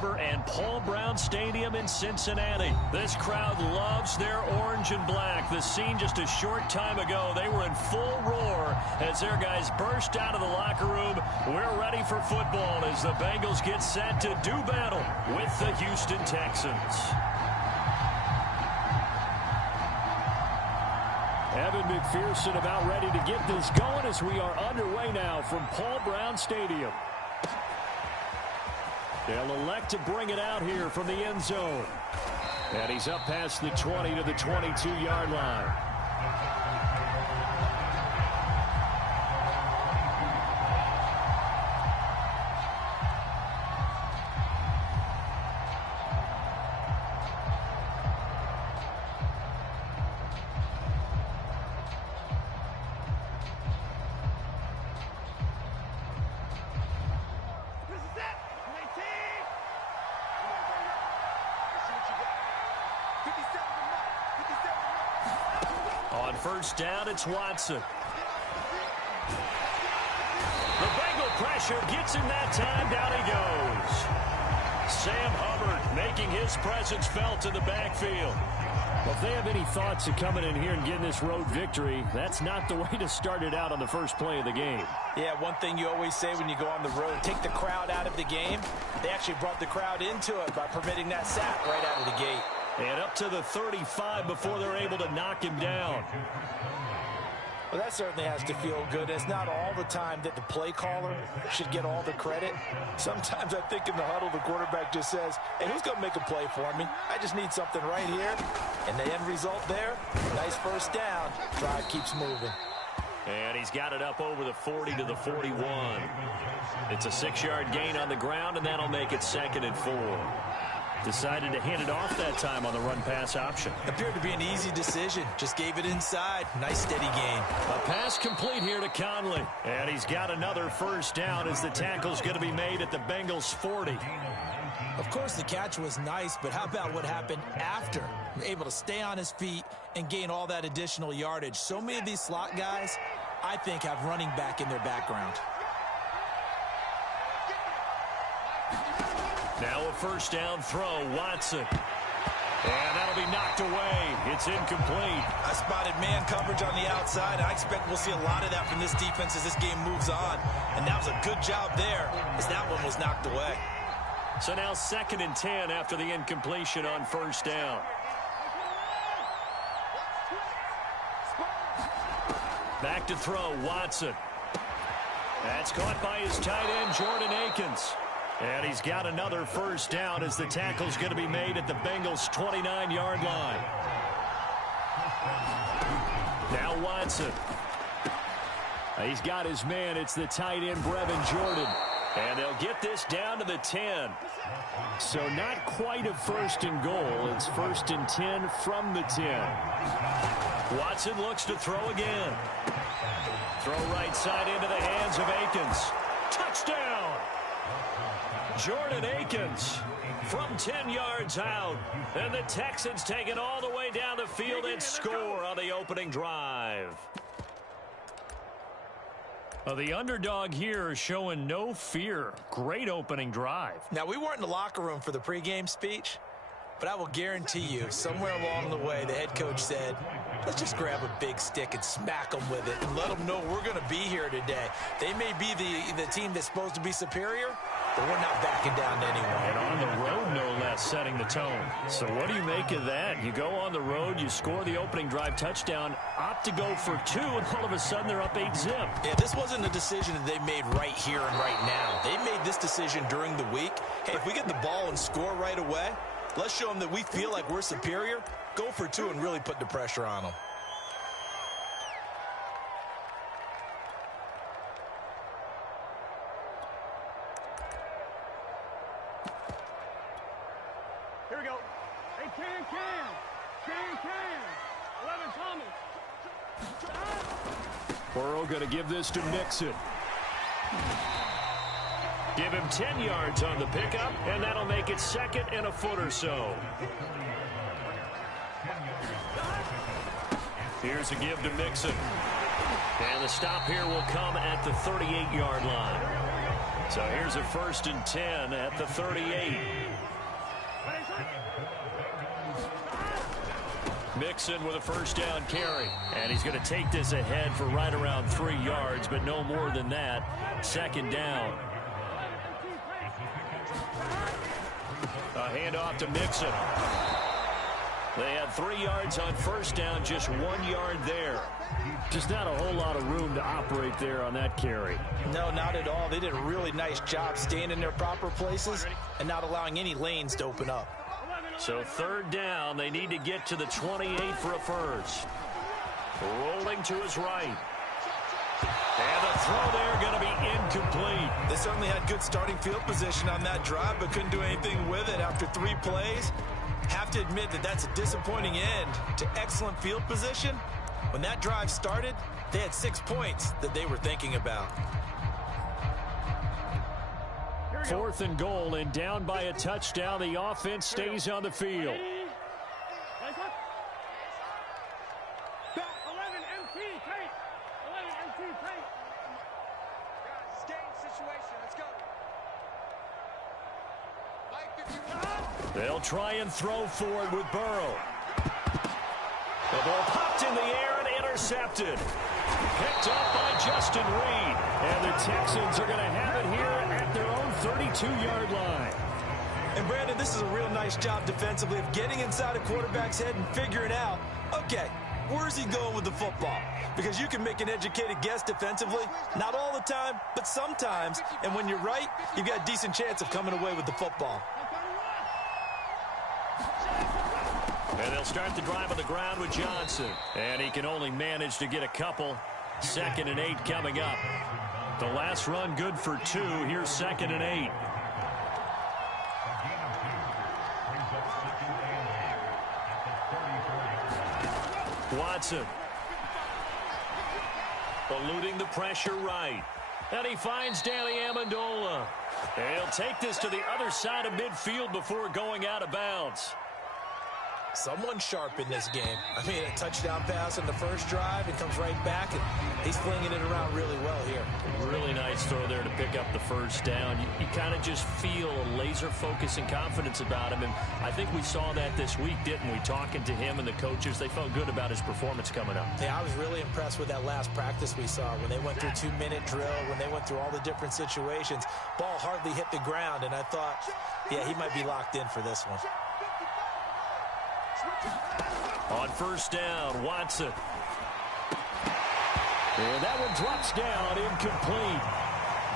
River and Paul Brown Stadium in Cincinnati. This crowd loves their orange and black. The scene just a short time ago, they were in full roar as their guys burst out of the locker room. We're ready for football as the Bengals get set to do battle with the Houston Texans. Evan McPherson about ready to get this going as we are underway now from Paul Brown Stadium. They'll elect to bring it out here from the end zone. And he's up past the 20 to the 22-yard line. On first down, it's Watson. The Bengal pressure gets him that time. Down he goes. Sam Hubbard making his presence felt in the backfield. Well, if they have any thoughts of coming in here and getting this road victory, that's not the way to start it out on the first play of the game. Yeah, one thing you always say when you go on the road, take the crowd out of the game. They actually brought the crowd into it by permitting that sack right out of the gate. And up to the 35 before they're able to knock him down. Well, that certainly has to feel good. It's not all the time that the play caller should get all the credit. Sometimes I think in the huddle, the quarterback just says, hey, who's going to make a play for me? I just need something right here. And the end result there, nice first down. Drive keeps moving. And he's got it up over the 40 to the 41. It's a 6-yard gain on the ground, and that'll make it 2nd and 4. Decided to hand it off that time on the run-pass option. Appeared to be an easy decision. Just gave it inside. Nice steady gain. A pass complete here to Conley. And he's got another first down as the tackle's going to be made at the Bengals' 40. Of course, the catch was nice, but how about what happened after? Able to stay on his feet and gain all that additional yardage. So many of these slot guys, I think, have running back in their background. Now a first down throw, Watson. And that'll be knocked away. It's incomplete. I spotted man coverage on the outside. I expect we'll see a lot of that from this defense as this game moves on. And that was a good job there as that one was knocked away. So now 2nd and 10 after the incompletion on first down. Back to throw, Watson. That's caught by his tight end, Jordan Akins. And he's got another first down as the tackle's going to be made at the Bengals' 29-yard line. Now Watson. He's got his man. It's the tight end, Brevin Jordan. And they'll get this down to the 10. So not quite a 1st and goal. It's 1st and 10 from the 10. Watson looks to throw again. Throw right side into the hands of Akins. Touchdown! Jordan Akins from 10 yards out. And the Texans take it all the way down the field and score on the opening drive. The underdog here is showing no fear. Great opening drive. Now, we weren't in the locker room for the pregame speech, but I will guarantee you, somewhere along the way, the head coach said, let's just grab a big stick and smack them with it and let them know we're going to be here today. They may be the team that's supposed to be superior, but we're not backing down to anyone. And on the road, no less, setting the tone. So what do you make of that? You go on the road, you score the opening drive touchdown, opt to go for 2, and all of a sudden they're up 8-zip. Yeah, this wasn't a decision that they made right here and right now. They made this decision during the week. Hey, if we get the ball and score right away, let's show them that we feel like we're superior. Go for 2 and really put the pressure on them. Here we go. Hey, can. 11 Thomas. Burrow going to give this to Mixon. Give him 10 yards on the pickup, and that'll make it 2nd and a foot or so. Here's a give to Mixon. And the stop here will come at the 38-yard line. So here's a 1st and 10 at the 38. Mixon with a 1st down carry. And he's going to take this ahead for right around 3 yards, but no more than that. 2nd down. A handoff to Mixon. They had 3 yards on 1st down, just 1 yard there. Just not a whole lot of room to operate there on that carry. No, not at all. They did a really nice job staying in their proper places and not allowing any lanes to open up. So 3rd down, they need to get to the 28 for a first. Rolling to his right. And the throw there going to be incomplete. They certainly had good starting field position on that drive, but couldn't do anything with it after 3 plays. Have to admit that that's a disappointing end to excellent field position. When that drive started, they had 6 points that they were thinking about. 4th and goal, and down by a touchdown. The offense stays on the field. 11 MT, tight. 11 MT, tight. Guys, game situation. Let's go. Mike, if you They'll try and throw for it with Burrow. The ball popped in the air and intercepted. Picked up by Justin Reed. And the Texans are going to have it here at their own 32-yard line. And Brandon, this is a real nice job defensively of getting inside a quarterback's head and figuring out, okay, where's he going with the football? Because you can make an educated guess defensively, not all the time, but sometimes. And when you're right, you've got a decent chance of coming away with the football. And they'll start the drive on the ground with Johnson. And he can only manage to get a couple. 2nd and 8 coming up. The last run good for 2. Here's 2nd and 8. Watson. Eluding the pressure right. And he finds Danny Amendola. And he'll take this to the other side of midfield before going out of bounds. Someone sharp in this game. I mean, a touchdown pass in the first drive. It comes right back, and he's flinging it around really well here. Really nice throw there to pick up the 1st down. You kind of just feel a laser focus and confidence about him, and I think we saw that this week, didn't we? Talking to him and the coaches, they felt good about his performance coming up. Yeah, I was really impressed with that last practice we saw when they went through 2-minute drill, when they went through all the different situations. Ball hardly hit the ground, and I thought, yeah, he might be locked in for this one. On 1st down, Watson. And that one drops down, incomplete.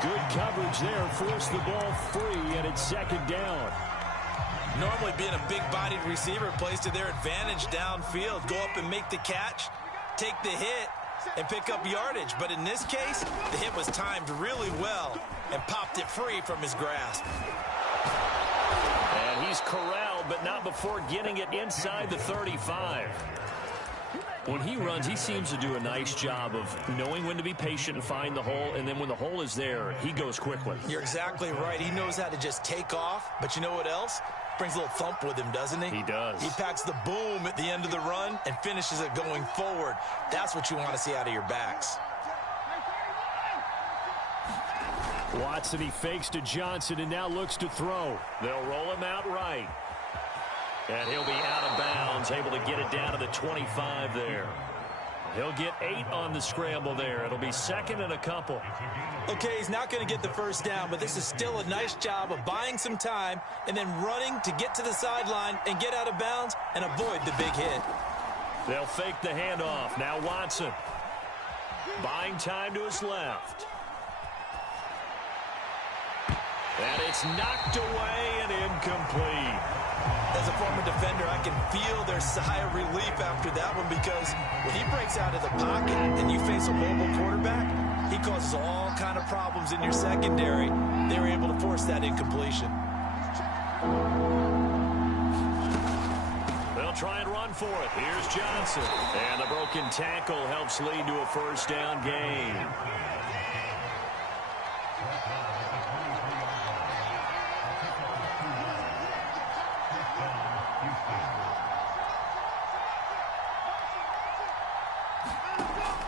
Good coverage there, forced the ball free, and it's 2nd down. Normally being a big-bodied receiver plays to their advantage downfield. Go up and make the catch, take the hit, and pick up yardage. But in this case, the hit was timed really well and popped it free from his grasp. And he's corralled, but not before getting it inside the 35. When he runs, he seems to do a nice job of knowing when to be patient and find the hole, and then when the hole is there, he goes quickly. You're exactly right. He knows how to just take off, but you know what else? Brings a little thump with him, doesn't he? He does. He packs the boom at the end of the run and finishes it going forward. That's what you want to see out of your backs. Watson, he fakes to Johnson and now looks to throw. They'll roll him out right. And he'll be out of bounds, able to get it down to the 25 there. He'll get 8 on the scramble there. It'll be 2nd and a couple. Okay, he's not going to get the 1st down, but this is still a nice job of buying some time and then running to get to the sideline and get out of bounds and avoid the big hit. They'll fake the handoff. Now Watson. Buying time to his left. And it's knocked away and incomplete. As a former defender, I can feel their sigh of relief after that one, because when he breaks out of the pocket and you face a mobile quarterback, he causes all kind of problems in your secondary. They were able to force that incompletion. They'll try and run for it. Here's Johnson. And the broken tackle helps lead to a 1st down gain.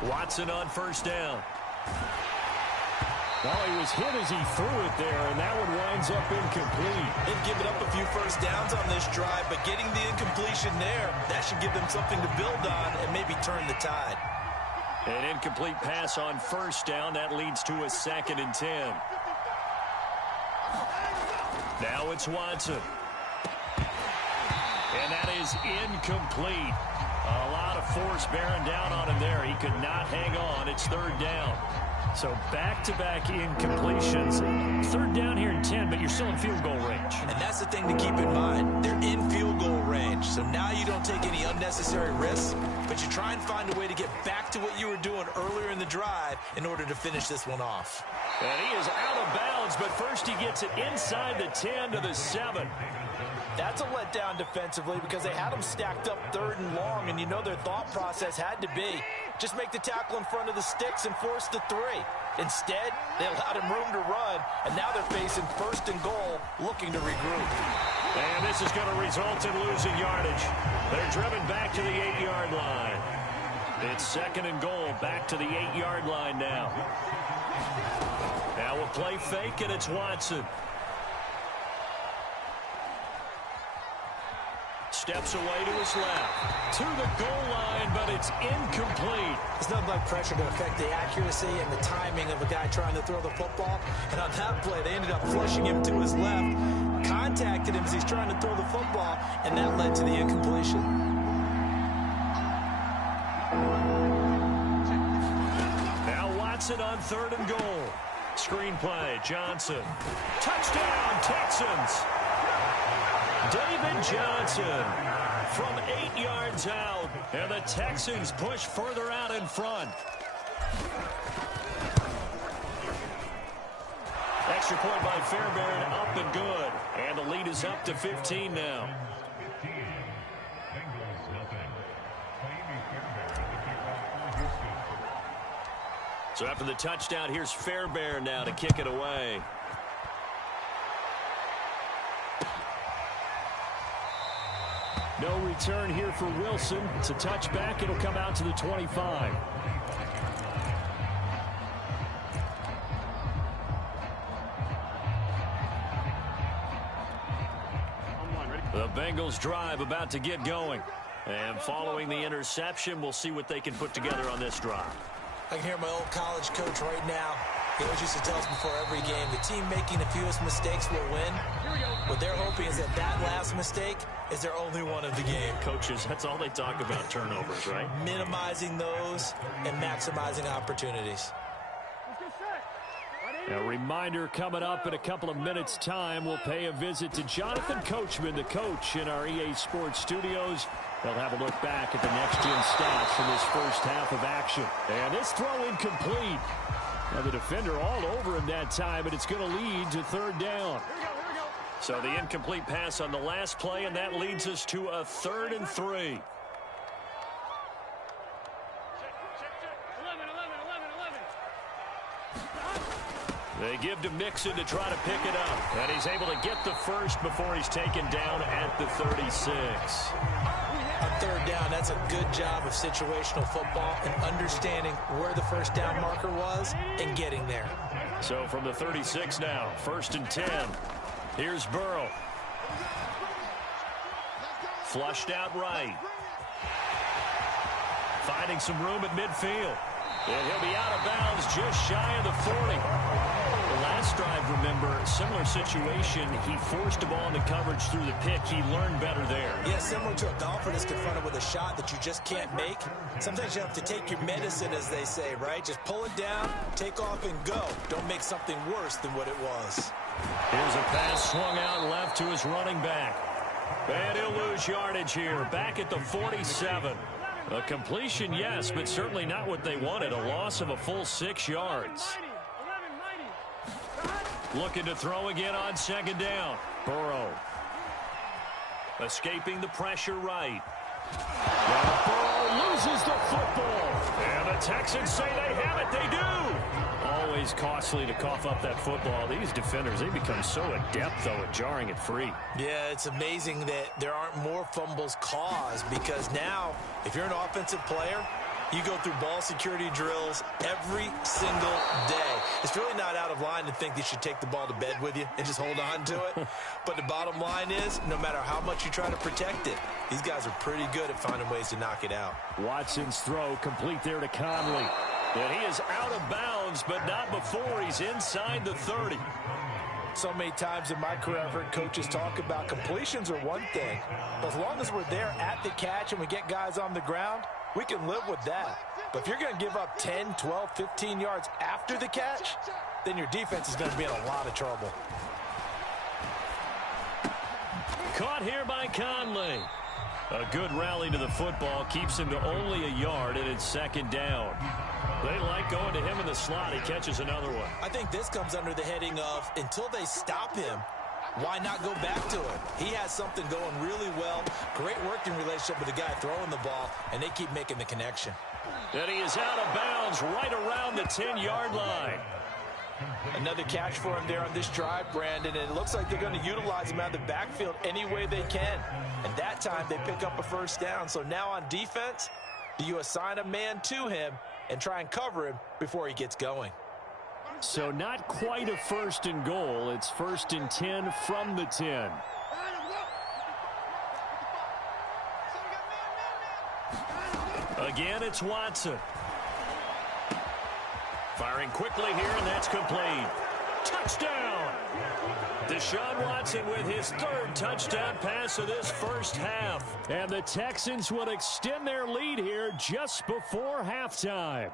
Watson on 1st down. Well, he was hit as he threw it there, and that one winds up incomplete. They've given up a few first downs on this drive, but getting the incompletion there, that should give them something to build on and maybe turn the tide. An incomplete pass on first down. That leads to a 2nd and 10. Now it's Watson. And that is incomplete. A lot of force bearing down on him there. He could not hang on. It's 3rd down. So back-to-back incompletions. 3rd down here in 10, but you're still in field goal range. And that's the thing to keep in mind. They're in field goal range. So now you don't take any unnecessary risks, but you try and find a way to get back to what you were doing earlier in the drive in order to finish this one off. And he is out of bounds, but first he gets it inside the 10 to the 7. That's a letdown defensively because they had them stacked up 3rd and long, and you know their thought process had to be just make the tackle in front of the sticks and force the 3. Instead, they allowed him room to run, and now they're facing 1st and goal, looking to regroup. And this is going to result in losing yardage. They're driven back to the 8-yard line. It's 2nd and goal, back to the 8-yard line now. Now we'll play fake, and it's Watson. Steps away to his left. To the goal line, but it's incomplete. There's nothing like pressure to affect the accuracy and the timing of a guy trying to throw the football. And on that play, they ended up flushing him to his left, contacted him as he's trying to throw the football, and that led to the incompletion. Now Watson on 3rd and goal. Screenplay, Johnson. Touchdown, Texans. David Johnson from 8 yards out, and the Texans push further out in front. Extra point by Fairbairn, up and good, and the lead is up to 15 now. So after the touchdown, here's Fairbairn now to kick it away. No return here for Wilson. It's a touchback. It'll come out to the 25. The Bengals drive about to get going. And following the interception, we'll see what they can put together on this drive. I can hear my old college coach right now. He always used to tell us before every game, the team making the fewest mistakes will win. What they're hoping is that that last mistake is their only one of the game. Coaches, that's all they talk about, turnovers, right? Minimizing those and maximizing opportunities. A reminder coming up in a couple of minutes' time. We'll pay a visit to Jonathan Coachman, the coach in our EA Sports studios. They'll have a look back at the next-gen stats from this first half of action. And this throw incomplete. Now the defender all over him that time, and it's going to lead to 3rd down. So the incomplete pass on the last play, and that leads us to a 3rd and 3. They give to Mixon to try to pick it up. And he's able to get the first before he's taken down at the 36. On 3rd down, that's a good job of situational football and understanding where the first down marker was and getting there. So from the 36 now, 1st and 10. Here's Burrow. Flushed out right. Finding some room at midfield. And he'll be out of bounds just shy of the 40. The last drive, remember, similar situation. He forced a ball into coverage through the pick. He learned better there. Yeah, similar to a golfer that's confronted with a shot that you just can't make. Sometimes you have to take your medicine, as they say, right? Just pull it down, take off, and go. Don't make something worse than what it was. Here's a pass swung out left to his running back. And he'll lose yardage here, back at the 47. A completion, yes, but certainly not what they wanted. A loss of a full 6 yards. Looking to throw again on 2nd down. Burrow. Escaping the pressure right. Now Burrow loses the football. And the Texans say they have it. They do. Always costly to cough up that football. These defenders, they become so adept, though, at jarring it free. Yeah, it's amazing that there aren't more fumbles caused because now, if you're an offensive player, You go through ball security drills every single day. It's really not out of line to think you should take the ball to bed with you and just hold on to it. But the bottom line is, no matter how much you try to protect it, these guys are pretty good at finding ways to knock it out. Watson's throw complete there to Conley. And he is out of bounds, but not before he's inside the 30. So many times in my career, I've heard coaches talk about completions are one thing. But as long as we're there at the catch and we get guys on the ground, we can live with that. But if you're going to give up 10, 12, 15 yards after the catch, then your defense is going to be in a lot of trouble. Caught here by Conley. A good rally to the football keeps him to only a yard, and it's second down. They like going to him in the slot. He catches another one. I think this comes under the heading of, until they stop him, why not go back to him? He has something going really well. Great working relationship with the guy throwing the ball, and they keep making the connection. And he is out of bounds right around the 10-yard line. Another catch for him there on this drive, Brandon, and it looks like they're going to utilize him out of the backfield any way they can. And that time they pick up a first down. So now on defense, do you assign a man to him and try and cover him before he gets going? So not quite a first and goal. It's first and 10 from the 10. Again, it's Watson. Firing quickly here, and that's complete. Touchdown! Deshaun Watson with his third touchdown pass of this first half. And the Texans will extend their lead here just before halftime.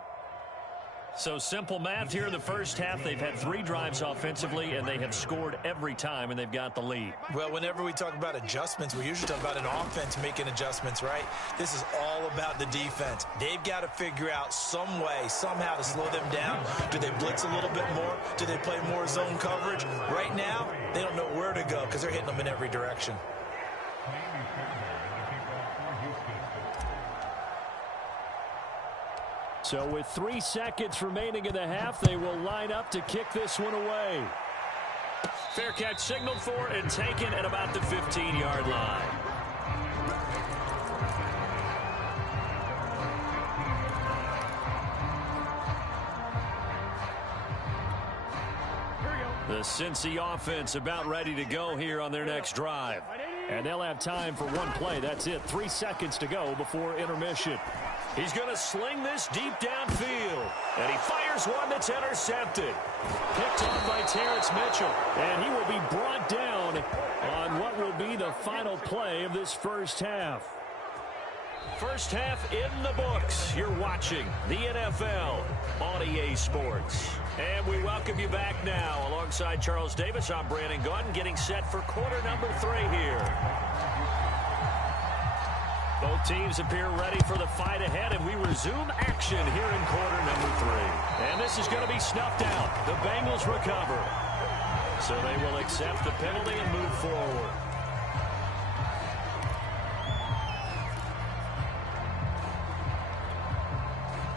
So simple math here in the first half. They've had 3 drives offensively, and they have scored every time, and they've got the lead. Well, whenever we talk about adjustments, we usually talk about an offense making adjustments, right? This is all about the defense. They've got to figure out some way, somehow to slow them down. Do they blitz a little bit more? Do they play more zone coverage? Right now, they don't know where to go because they're hitting them in every direction. So with 3 seconds remaining in the half, they will line up to kick this one away. Fair catch signaled for and taken at about the 15-yard line. The Cincy offense about ready to go here on their next drive. And they'll have time for one play. That's it. 3 seconds to go before intermission. He's going to sling this deep downfield. And he fires one that's intercepted. Picked off by Terrence Mitchell. And he will be brought down on what will be the final play of this first half. First half in the books. You're watching the NFL on EA Sports. And we welcome you back now. Alongside Charles Davis, I'm Brandon Gaudin, getting set for quarter number 3 here. Both teams appear ready for the fight ahead, and we resume action here in quarter number 3. And this is going to be snuffed out. The Bengals recover. So they will accept the penalty and move forward.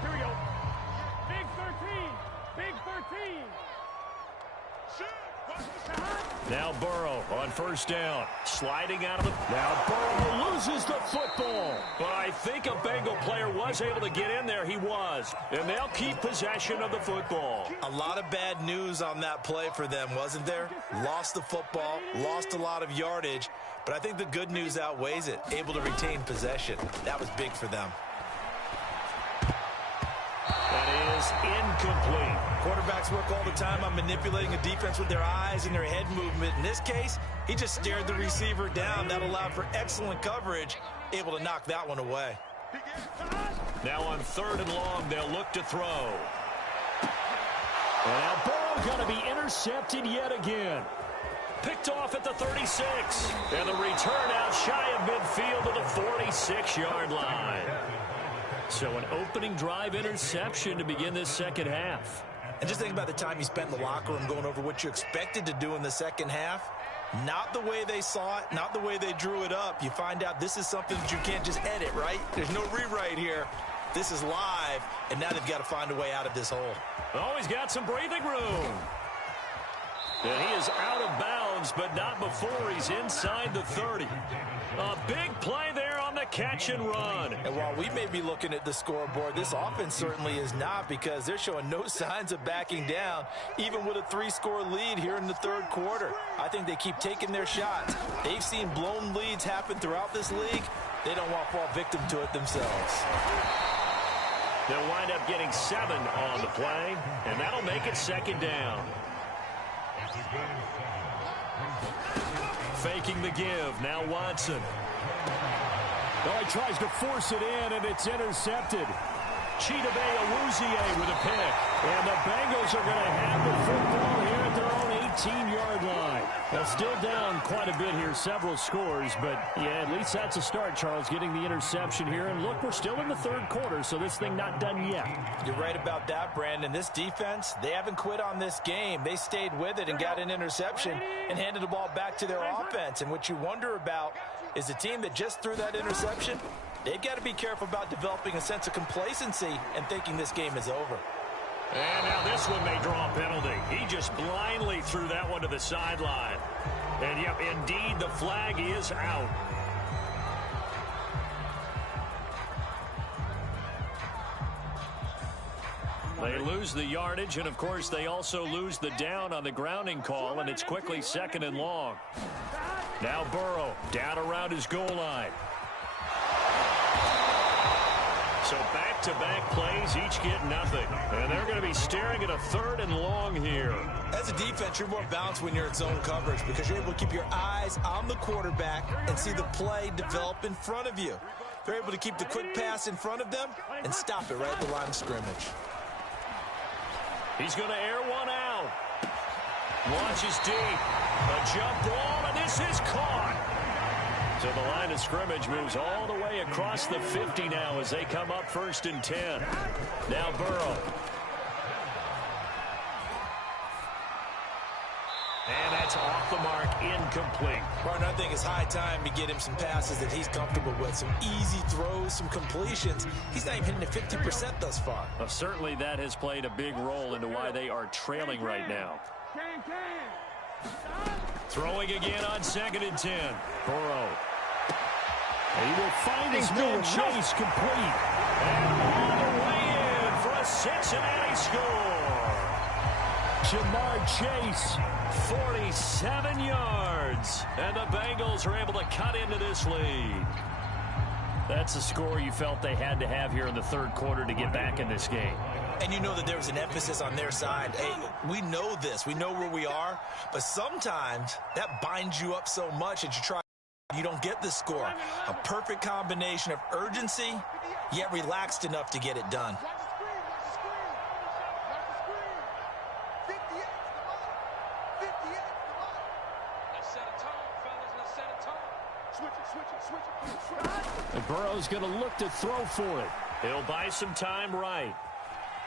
Here we go. Big 13. Big 13. Now Burrow on first down. Sliding out of the... Now Burrow loses the football. But I think a Bengal player was able to get in there. He was. And they'll keep possession of the football. A lot of bad news on that play for them, wasn't there? Lost the football, lost a lot of yardage. But I think the good news outweighs it. Able to retain possession. That was big for them. That is incomplete. Quarterbacks work all the time on manipulating a defense with their eyes and their head movement. In this case, he just stared the receiver down. That allowed for excellent coverage, able to knock that one away. Now on 3rd and long, they'll look to throw. And now Burrow going to be intercepted yet again. Picked off at the 36. And the return out shy of midfield to the 46-yard line. So an opening drive interception to begin this second half. And just think about the time you spent in the locker room going over what you expected to do in the second half. Not the way they saw it, not the way they drew it up. You find out this is something that you can't just edit, right? There's no rewrite here. This is live, and now they've got to find a way out of this hole. Oh, he's got some breathing room. And he is out of bounds, but not before he's inside the 30. A big play there on on the catch and run. And while we may be looking at the scoreboard, this offense certainly is not, because they're showing no signs of backing down, even with a 3-score lead here in the third quarter. I think they keep taking their shots. They've seen blown leads happen throughout this league. They don't want to fall victim to it themselves. They'll wind up getting 7 on the play, and that'll make it second down. Faking the give. Now Watson. Well, he tries to force it in, and it's intercepted. Chidobe Awuzie with a pick. And the Bengals are going to have the football here at their own 18-yard line. Well, still down quite a bit here, several scores, but yeah, at least that's a start, Charles, getting the interception here. And look, we're still in the third quarter, so this thing not done yet. You're right about that, Brandon. This defense, they haven't quit on this game. They stayed with it and got an interception and handed the ball back to their offense. And what you wonder about is the team that just threw that interception, they've got to be careful about developing a sense of complacency and thinking this game is over. And now this one may draw a penalty. He just blindly threw that one to the sideline. And, yep, indeed, the flag is out. They lose the yardage, and, of course, they also lose the down on the grounding call, and it's quickly second and long. Now Burrow down around his goal line. So back-to-back plays, each get nothing. And they're going to be staring at a third and long here. As a defense, you're more balanced when you're in zone coverage because you're able to keep your eyes on the quarterback and see the play develop in front of you. They're able to keep the quick pass in front of them and stop it right at the line of scrimmage. He's going to air one out. Launches deep. A jump ball, and this is caught. So the line of scrimmage moves all the way across the 50 now as they come up 1st and 10. Now Burrow. And that's off the mark, incomplete. Martin, I think it's high time to get him some passes that he's comfortable with. Some easy throws, some completions. He's not even hitting the 50% thus far. Well, certainly that has played a big role into why they are trailing right now. Throwing again on 2nd and 10. Burrow. He will find his man Chase complete. And all the way in for a Cincinnati score. Jamar Chase. 47 yards. And the Bengals are able to cut into this lead. That's a score you felt they had to have here in the third quarter to get back in this game. And you know that there was an emphasis on their side. Hey, we know this. We know where we are. But sometimes that binds you up so much that you don't get the score. A perfect combination of urgency, yet relaxed enough to get it done. And Burrow's going to look to throw for it. He'll buy some time right.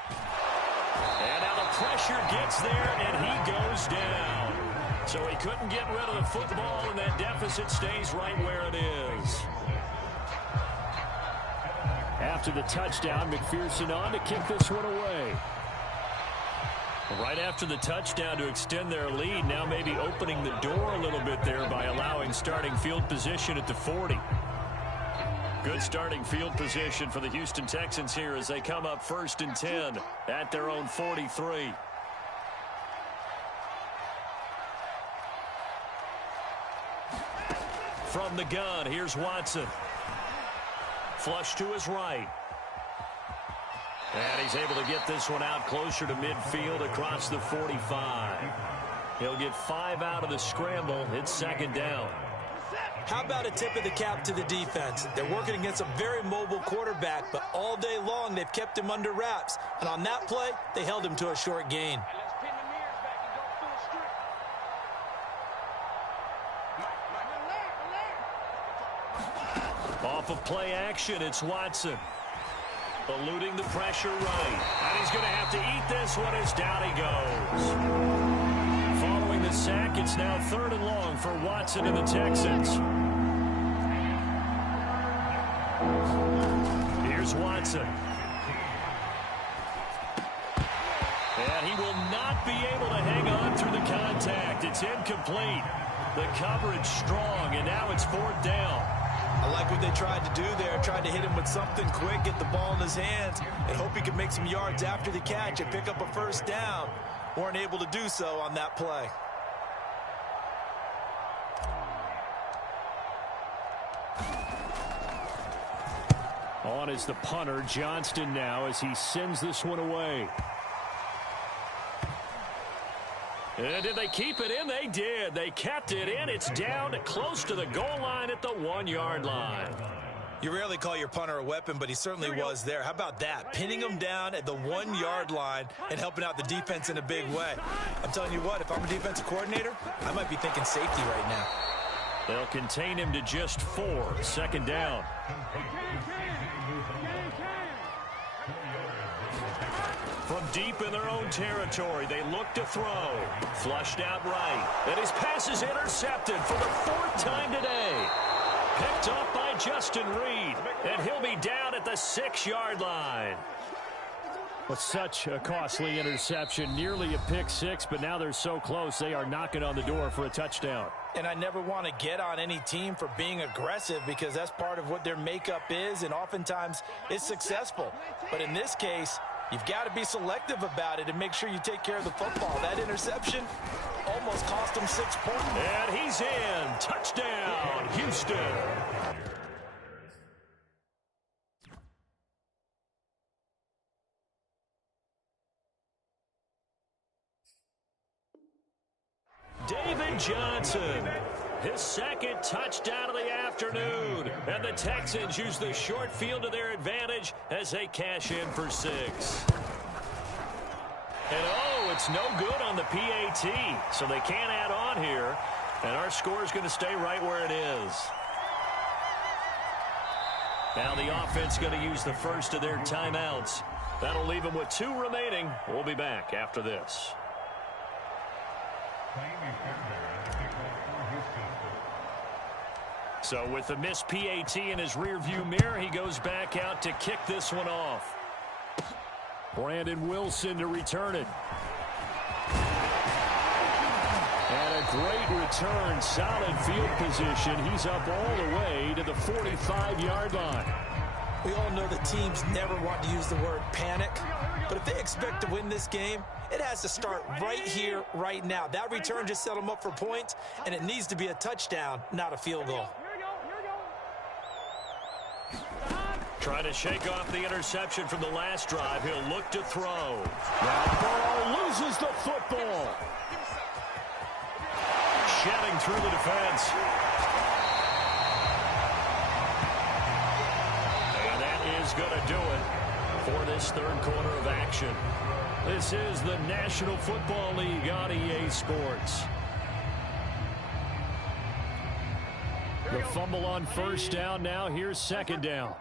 And now the pressure gets there, and he goes down. So he couldn't get rid of the football, and that deficit stays right where it is. After the touchdown, McPherson on to kick this one away. Right after the touchdown to extend their lead, now maybe opening the door a little bit there by allowing starting field position at the 40. Good starting field position for the Houston Texans here as they come up 1st and 10 at their own 43. From the gun, here's Watson. Flush to his right. And he's able to get this one out closer to midfield across the 45. He'll get 5 out of the scramble. It's 2nd down. How about a tip of the cap to the defense? They're working against a very mobile quarterback, but all day long they've kept him under wraps. And on that play, they held him to a short gain. Off of play action, it's Watson. Eluding the pressure right. And he's going to have to eat this one as down he goes. Following the sack, it's now 3rd and long for Watson and the Texans. Here's Watson. And he will not be able to hang on through the contact. It's incomplete. The coverage strong, and now it's 4th down. I like what they tried to do there. Tried to hit him with something quick, get the ball in his hands, and hope he could make some yards after the catch and pick up a first down. Weren't able to do so on that play. On is the punter, Johnston, now as he sends this one away. And did they keep it in? They did. They kept it in. It's down close to the goal line at the 1-yard line. You rarely call your punter a weapon, but he certainly was there. How about that? Pinning him down at the 1-yard line and helping out the defense in a big way. I'm telling you what, if I'm a defensive coordinator, I might be thinking safety right now. They'll contain him to just 4. Second down. From deep in their own territory, they look to throw. Flushed out right. And his pass is intercepted for the 4th time today. Picked up by Justin Reed. And he'll be down at the 6-yard line. Well, such a costly interception. Nearly a pick six, but now they're so close they are knocking on the door for a touchdown. And I never want to get on any team for being aggressive because that's part of what their makeup is, and oftentimes it's successful. But in this case, you've got to be selective about it and make sure you take care of the football. That interception almost cost him 6 points. And he's in. Touchdown, Houston. David Johnson, his 2nd touchdown of the afternoon. And the Texans use the short field to their advantage as they cash in for 6. And oh, it's no good on the PAT, so they can't add on here. And our score is going to stay right where it is. Now the offense going to use the first of their timeouts. That'll leave them with 2 remaining. We'll be back after this. So with the missed PAT in his rearview mirror, he goes back out to kick this one off. Brandon Wilson to return it. And a great return, solid field position. He's up all the way to the 45-yard line. We all know that teams never want to use the word panic, but if they expect to win this game, it has to start right here, right now. That return just set them up for points, and it needs to be a touchdown, not a field goal. Trying to shake off the interception from the last drive. He'll look to throw. Now Burrow loses the football. Shedding through the defense. And that is going to do it for this 3rd quarter of action. This is the National Football League on EA Sports. The fumble on 1st down. Now here's 2nd down.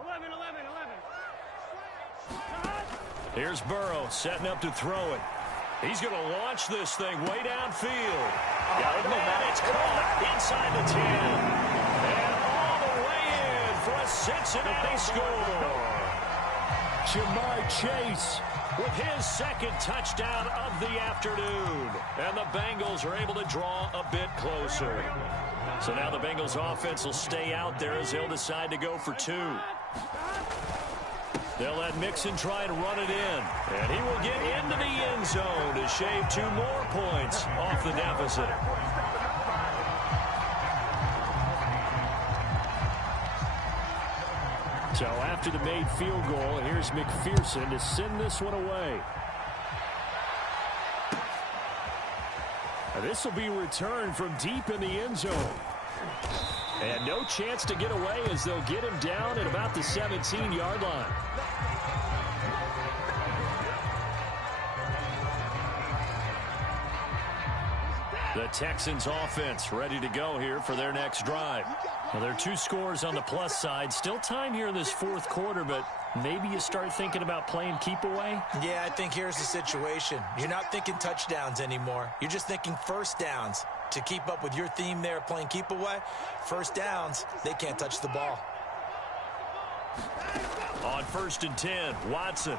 Here's Burrow setting up to throw it. He's going to launch this thing way downfield. And it's caught inside the 10. And all the way in for a Cincinnati score. Jamar Chase with his 2nd touchdown of the afternoon. And the Bengals are able to draw a bit closer. So now the Bengals offense will stay out there as they'll decide to go for 2. They'll let Mixon try and run it in. And he will get into the end zone to shave 2 more points off the deficit. So after the made field goal, here's McPherson to send this one away. This will be returned from deep in the end zone. And no chance to get away as they'll get him down at about the 17-yard line. The Texans offense ready to go here for their next drive. Well, there are 2 scores on the plus side. Still time here in this 4th quarter, but maybe you start thinking about playing keep away? Yeah, I think here's the situation. You're not thinking touchdowns anymore. You're just thinking first downs. To keep up with your theme there, playing keep away, first downs, they can't touch the ball. On 1st and 10, Watson.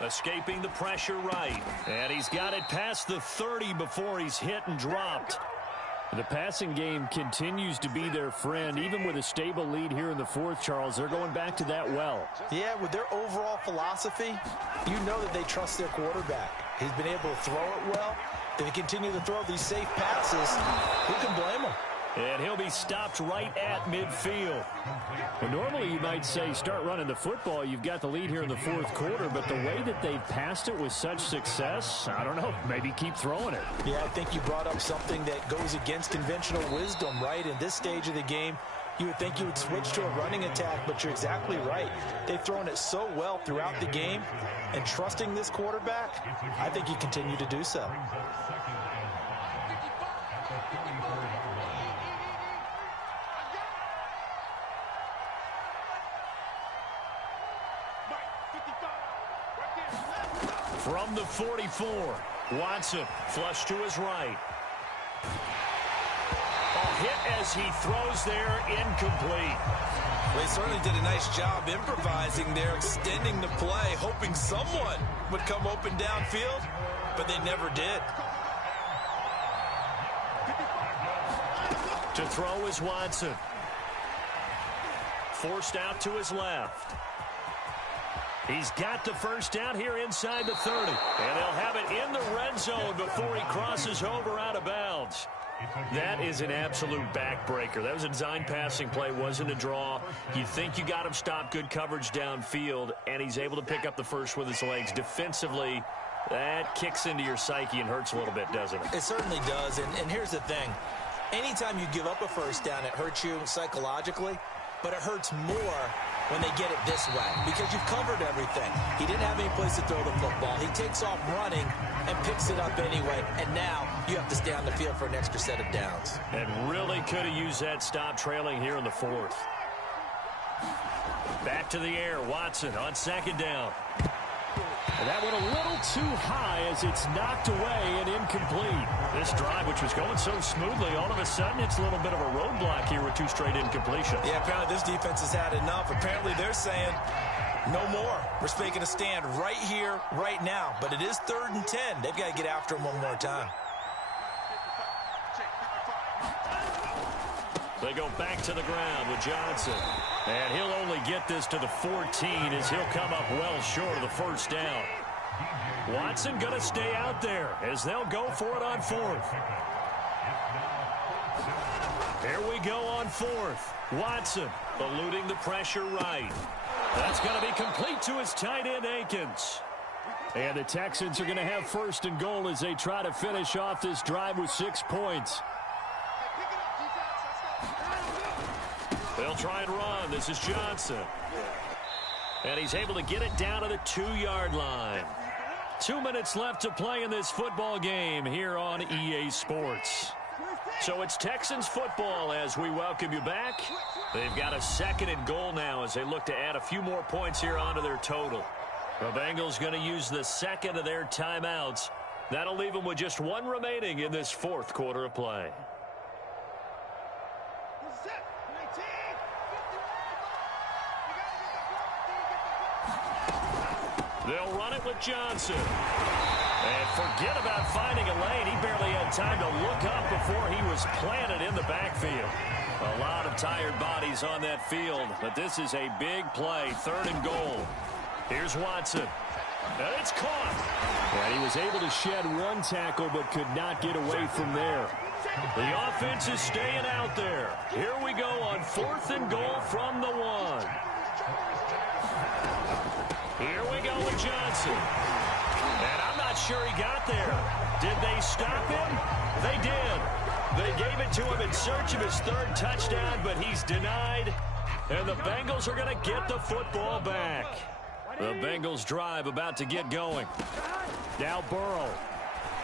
Escaping the pressure right. And he's got it past the 30 before he's hit and dropped. The passing game continues to be their friend. Even with a stable lead here in the fourth, Charles, they're going back to that well. Yeah, with their overall philosophy, you know that they trust their quarterback. He's been able to throw it well. If they continue to throw these safe passes, who can blame them? And he'll be stopped right at midfield. Well, normally you might say start running the football. You've got the lead here in the fourth quarter, but the way that they've passed it with such success, I don't know, maybe keep throwing it. Yeah, I think you brought up something that goes against conventional wisdom, right? In this stage of the game, you would think you would switch to a running attack, but you're exactly right. They've thrown it so well throughout the game, and trusting this quarterback, I think you continue to do so. From the 44, Watson flush to his right. A hit as he throws there, incomplete. Well, they certainly did a nice job improvising there, extending the play, hoping someone would come open downfield, but they never did. To throw is Watson. Forced out to his left. He's got the first down here inside the 30. And they'll have it in the red zone before he crosses over out of bounds. That is an absolute backbreaker. That was a design passing play, wasn't a draw. You think you got him stopped, good coverage downfield, and he's able to pick up the first with his legs. Defensively, that kicks into your psyche and hurts a little bit, doesn't it? It certainly does, and here's the thing. Anytime you give up a first down, it hurts you psychologically, but it hurts more when they get it this way because you've covered everything. He didn't have any place to throw the football. He takes off running and picks it up anyway, and now you have to stay on the field for an extra set of downs. And really could have used that stop trailing here in the fourth. Back to the air, Watson on second down. And that went a little too high as it's knocked away and incomplete. This drive, which was going so smoothly, all of a sudden it's a little bit of a roadblock here with two straight incompletions. Yeah, apparently this defense has had enough. Apparently they're saying no more. We're making a stand right here, right now. But it is 3rd and 10. They've got to get after him one more time. They go back to the ground with Johnson. And he'll only get this to the 14 as he'll come up well short of the first down. Watson going to stay out there as they'll go for it on 4th. Here we go on 4th. Watson eluding the pressure right. That's going to be complete to his tight end, Akins. And the Texans are going to have 1st and goal as they try to finish off this drive with 6 points. They'll try and run. This is Johnson. And he's able to get it down to the 2-yard line. 2 minutes left to play in this football game here on EA Sports. So it's Texans football as we welcome you back. They've got a 2nd and goal now as they look to add a few more points here onto their total. The Bengals going to use the 2nd of their timeouts. That'll leave them with just 1 remaining in this 4th quarter of play. They'll run it with Johnson. And forget about finding a lane. He barely had time to look up before he was planted in the backfield. A lot of tired bodies on that field, but this is a big play, 3rd and goal. Here's Watson. And it's caught. And he was able to shed 1 tackle but could not get away from there. The offense is staying out there. Here we go on 4th and goal from the 1. Here we go with Johnson. And I'm not sure he got there. Did they stop him? They did. They gave it to him in search of his 3rd touchdown, but he's denied. And the Bengals are going to get the football back. The Bengals drive about to get going. Now Burrow.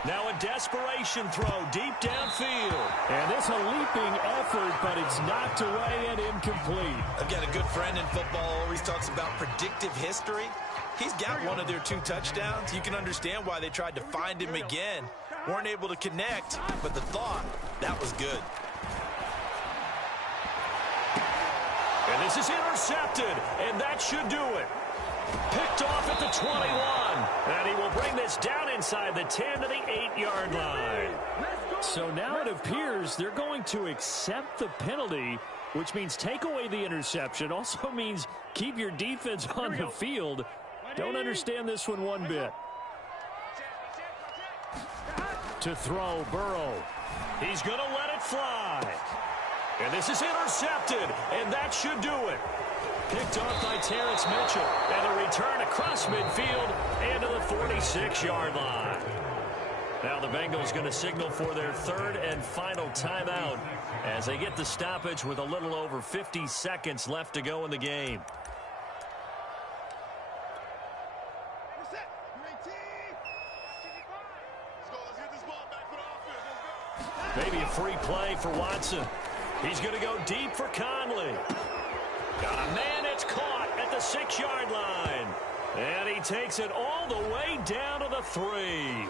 Now a desperation throw deep downfield. And this a leaping effort, but it's knocked away and incomplete. I've got a good friend in football, always talks about predictive history. He's got one of their 2 touchdowns. You can understand why they tried to find him again. Weren't able to connect, but the thought, that was good. And this is intercepted, and that should do it. Picked off at the 21, and he will bring this down inside the 10 to the 8-yard line. Let's go! So now it appears they're going to accept the penalty, which means take away the interception. Also means keep your defense on the field. Don't understand this one bit. To throw, Burrow. He's going to let it fly. And this is intercepted, and that should do it. Picked off by Terrence Mitchell. And a return across midfield and to the 46-yard line. Now the Bengals going to signal for their third and final timeout as they get the stoppage with a little over 50 seconds left to go in the game. Maybe a free play for Watson. He's going to go deep for Conley. Got a man, it's caught at the 6-yard line. And he takes it all the way down to the 3.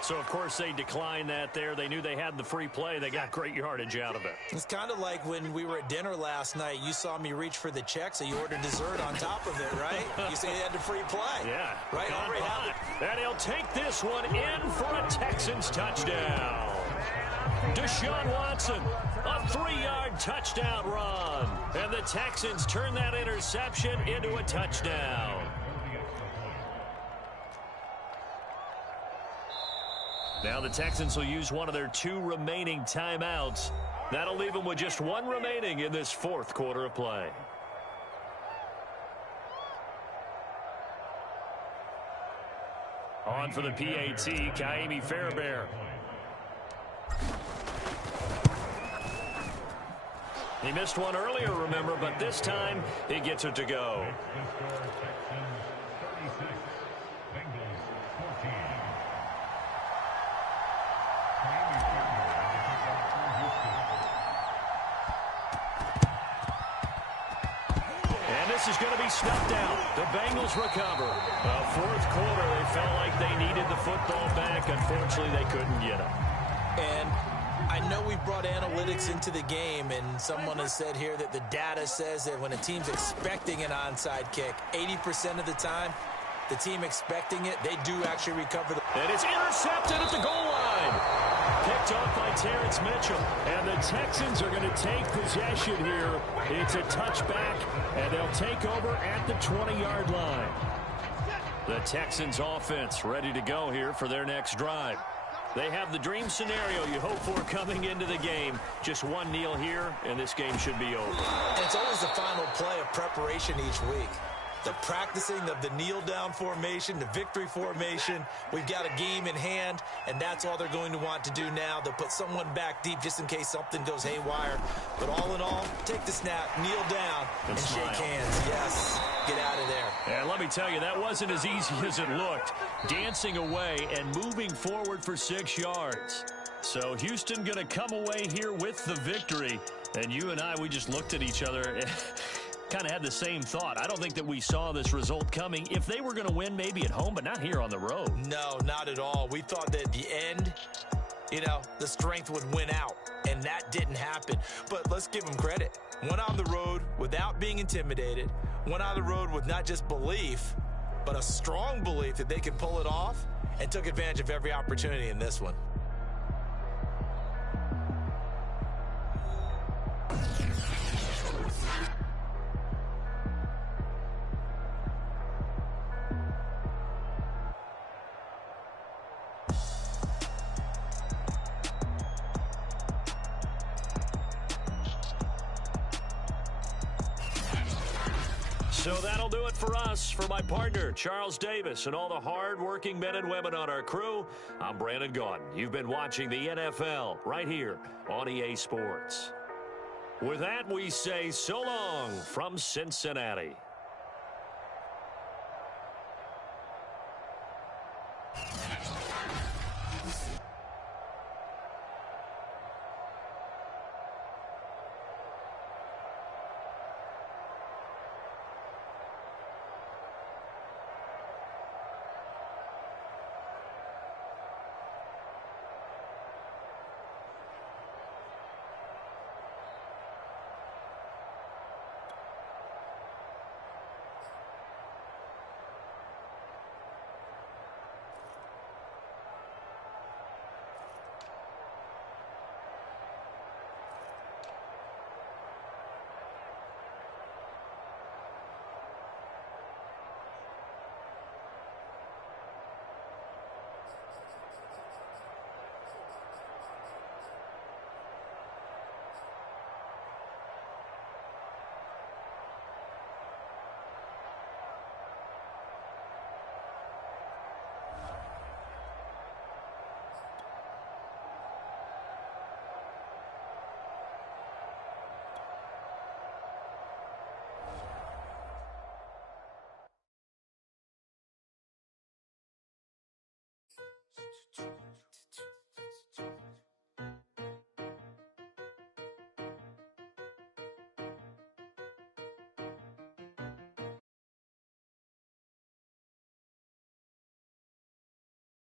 So, of course, they declined that there. They knew they had the free play. They got great yardage out of it. It's kind of like when we were at dinner last night. You saw me reach for the check, so you ordered dessert on top of it, right? You say they had the free play. Yeah. Right? Already have it. And he'll take this one in for a Texans touchdown. Deshaun Watson, a 3-yard touchdown run. And the Texans turn that interception into a touchdown. Now the Texans will use one of their 2 remaining timeouts. That'll leave them with just 1 remaining in this 4th quarter of play. On for the PAT, Kaimi Fairbairn. He missed one earlier, remember, but this time he gets it to go. And this is going to be snuffed out. The Bengals recover. 4th quarter, they felt like they needed the football back. Unfortunately, they couldn't get it. And I know we've brought analytics into the game, and someone has said here that the data says that when a team's expecting an onside kick, 80% of the time, the team expecting it, they do actually recover. And it's intercepted at the goal line. Picked off by Terrence Mitchell. And the Texans are going to take possession here. It's a touchback, and they'll take over at the 20-yard line. The Texans offense ready to go here for their next drive. They have the dream scenario you hope for coming into the game. Just one kneel here, and this game should be over. And it's always the final play of preparation each week. The practicing of the kneel-down formation, the victory formation. We've got a game in hand, and that's all they're going to want to do now. They'll put someone back deep just in case something goes haywire. But all in all, take the snap, kneel down, and shake hands. Yes, get out of there. And let me tell you, that wasn't as easy as it looked. Dancing away and moving forward for 6 yards. So Houston going to come away here with the victory. And you and I, we just looked at each other and kind of had the same thought. I don't think that we saw this result coming. If they were going to win, maybe at home, but not here on the road. No, not at all. We thought that at the end, the strength would win out, and that didn't happen. But let's give them credit. Went on the road without being intimidated. Went on the road with not just belief, but a strong belief that they could pull it off, and took advantage of every opportunity in this one. So that'll do it for us. For my partner, Charles Davis, and all the hard-working men and women on our crew, I'm Brandon Gaudin. You've been watching the NFL right here on EA Sports. With that, we say so long from Cincinnati.